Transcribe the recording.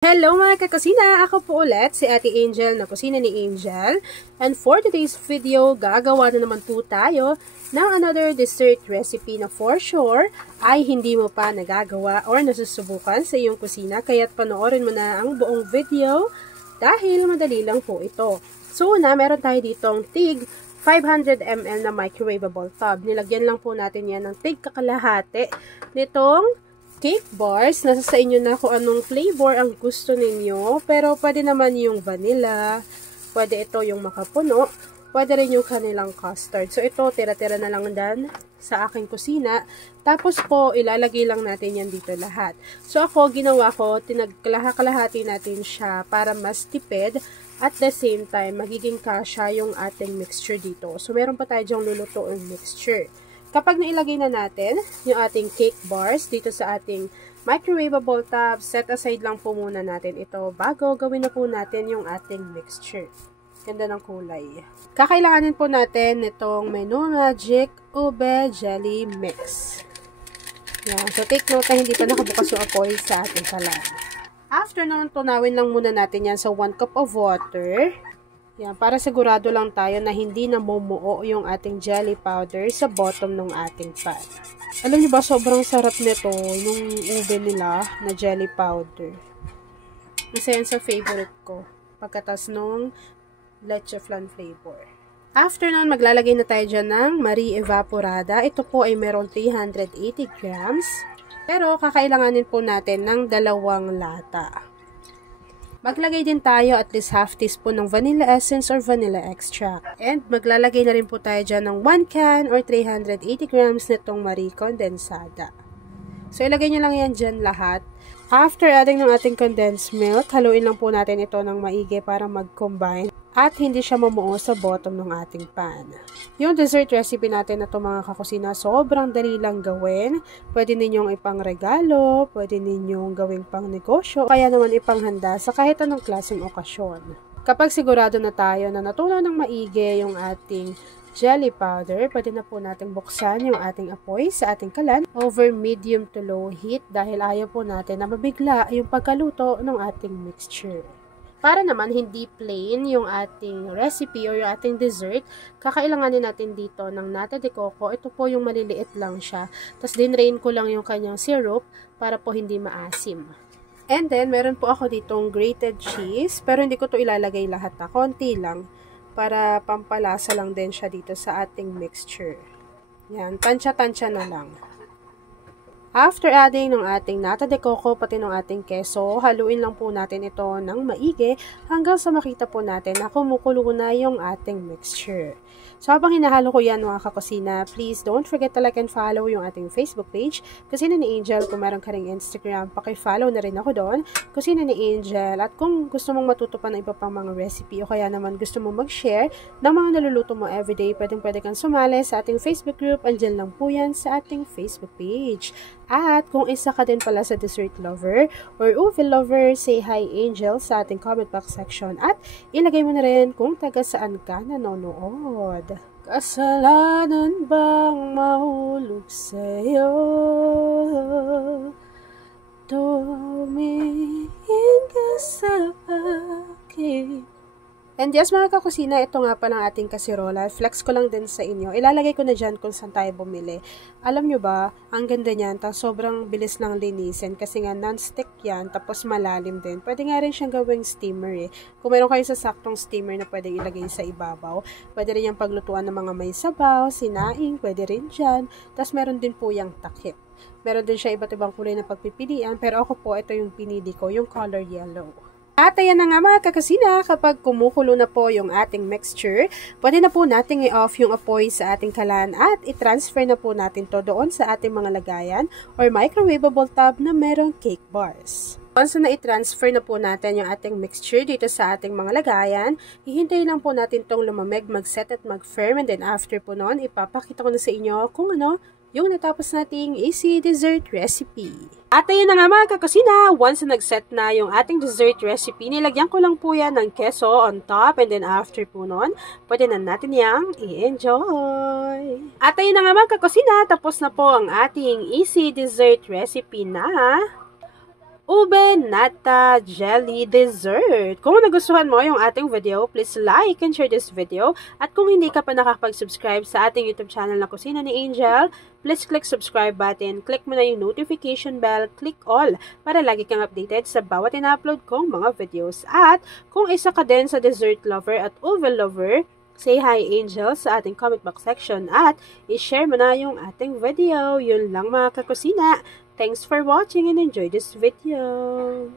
Hello mga kakusina! Ako po ulit si Ate Angel na kusina ni Angel. And for today's video, gagawa na naman po tayo ng another dessert recipe na for sure ay hindi mo pa nagagawa or nasusubukan sa iyong kusina. Kaya't panoorin mo na ang buong video dahil madali lang po ito. So una, meron tayo ditong tig 500 ml na microwavable tub. Nilagyan lang po natin yan ng tig kakalahati nitong cake bars. Nasa sa inyo na kung anong flavor ang gusto ninyo. Pero pwede naman yung vanilla. Pwede ito yung makapuno. Pwede rin yung kanilang custard. So ito, tira-tira na lang dan sa aking kusina. Tapos po, ilalagay lang natin yan dito lahat. So ako, ginawa ko, tinagkalahati natin siya para mas tipid. At the same time, magiging kasya yung ating mixture dito. So meron pa tayo dyang lulutuing mixture. Kapag nailagay na natin yung ating cake bars dito sa ating microwavable tub, set aside lang po muna natin ito bago gawin na po natin yung ating mixture. Ganda ng kulay. Kakailanganin po natin itong Menu Magic Ube Jelly Mix. Yan. So take note na hindi pa nakabukas yung apoy sa ating kalan. After nun, tunawin lang muna natin yan sa 1 cup of water. Yan, para sigurado lang tayo na hindi namumuo yung ating jelly powder sa bottom ng ating pan. Alam niyo ba, sobrang sarap nito, yung ube nila na jelly powder. Isa yan sa favorite ko, pagkatas nung leche flan flavor. After nun, maglalagay na tayo dyan ng Marie Evaporada. Ito po ay meron 380 grams. Pero kakailanganin po natin ng 2 lata. Maglagay din tayo at least half teaspoon ng vanilla essence or vanilla extract. And maglalagay na rin po tayo dyan ng 1 can or 380 grams nitong Marie Condensada. So ilagay nyo lang yan dyan lahat. After adding ng ating condensed milk, haluin lang po natin ito ng maigi para mag-combine at hindi siya mamuo sa bottom ng ating pan. Yung dessert recipe natin na ito mga kakusina, sobrang dali lang gawin. Pwede ninyong ipangregalo, pwede ninyong gawing pang negosyo, kaya naman ipanghanda sa kahit anong klaseng okasyon. Kapag sigurado na tayo na natunaw ng maigi yung ating jelly powder, pwede na po natin buksan yung ating apoy sa ating kalan over medium to low heat dahil ayaw po natin na mabigla yung pagkaluto ng ating mixture. Para naman hindi plain yung ating recipe or yung ating dessert, kakailanganin natin dito ng nata de coco. Ito po yung maliliit lang siya. Tapos dinrain ko lang yung kanyang syrup para po hindi maasim. And then, meron po ako ditong grated cheese. Pero hindi ko to ilalagay lahat na. Konti lang. Para pampalasa lang din siya dito sa ating mixture. Yan, tansya-tansya na lang. After adding ng ating nata de coco pati ng ating keso, haluin lang po natin ito ng maigi hanggang sa makita po natin na kumukulo na yung ating mixture. So habang hinahalo ko yan mga kakusina, please don't forget to like and follow yung ating Facebook page, Kusina ni Angel. Kung meron ka ring Instagram, paki-follow na rin ako doon, Kusina ni Angel. At kung gusto mong matuto pa ng iba pang mga recipe o kaya naman gusto mong mag-share ng mga naluluto mo everyday, pwede kang sumali sa ating Facebook group. Andyan lang po yan sa ating Facebook page. At kung isa ka din pala sa dessert lover or ube lover, say hi Angel sa ating comment box section at ilagay mo na rin kung taga saan ka nanonood. Kasalanan bang mahulog sa'yo? Tumingin ka sa akin. And yes mga kakusina, ito nga pa ng ating kasirola. Flex ko lang din sa inyo. Ilalagay ko na dyan kung saan tayo bumili. Alam nyo ba, ang ganda niyan. Sobrang bilis lang linisin kasi nga non-stick yan. Tapos malalim din. Pwede nga rin siyang gawing steamer eh. Kung meron kayo sa saktong steamer na pwedeng ilagay sa ibabaw. Pwede rin yung paglutuan ng mga may sabaw, sinaing, pwede rin dyan. Tapos meron din po yung takip. Meron din siya iba't ibang kulay na pagpipilian. Pero ako po, ito yung pinili ko, yung color yellow. At ayan na nga mga kakasina, kapag kumukulo na po yung ating mixture, pwede na po natin i-off yung apoy sa ating kalan at i-transfer na po natin to doon sa ating mga lagayan or microwavable tub na merong cake bars. Once na i-transfer na po natin yung ating mixture dito sa ating mga lagayan, hihintayin lang po natin tong lumamig, mag-set at mag-firm, and then after po noon, ipapakita ko na sa inyo kung ano yung natapos nating easy dessert recipe. At ayun na nga mga kakusina, once na nag-set na yung ating dessert recipe, nilagyan ko lang po yan ng keso on top, and then after po nun, pwede na natin yang i-enjoy. At ayun na nga mga kakusina, tapos na po ang ating easy dessert recipe na ube nata jelly dessert. Kung nagustuhan mo yung ating video, please like and share this video. At kung hindi ka pa nakapag-subscribe sa ating YouTube channel na Kusina ni Angel, please click subscribe button, click mo na yung notification bell, click all para lagi kang updated sa bawat ina-upload kong mga videos. At kung isa ka din sa dessert lover at ube lover, say hi Angel sa ating comment box section at i-share mo na yung ating video. Yun lang mga kakusina. Thanks for watching and enjoy this video.